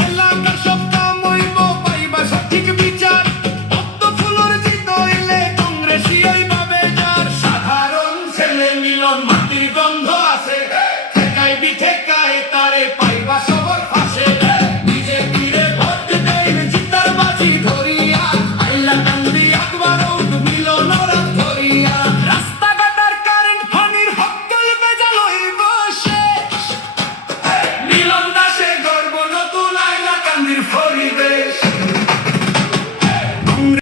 এলাকার সব কাম হইব পাইবা সঠিক বিচার। পদ্ম ফুলের জিত হইলে কংগ্রেসই পাবে যার। সাধারণ ছেলে মিলন মাটির গন্ধ আছে, ঠেকাই বিঠেকায় তারে পাইবা সবার পাশে। বিজেপির ভোট দেন জিতার বাজি ধরিয়া, আইলা কান্দি আকবর মিলন রাত ধরিয়া। রাস্তাঘাটার কারেন্ট পানির হক্কল বেজাল হইব শেষ, মিলন দাসে গর্ব নতুন আইলা কান্দির ফরিয়া।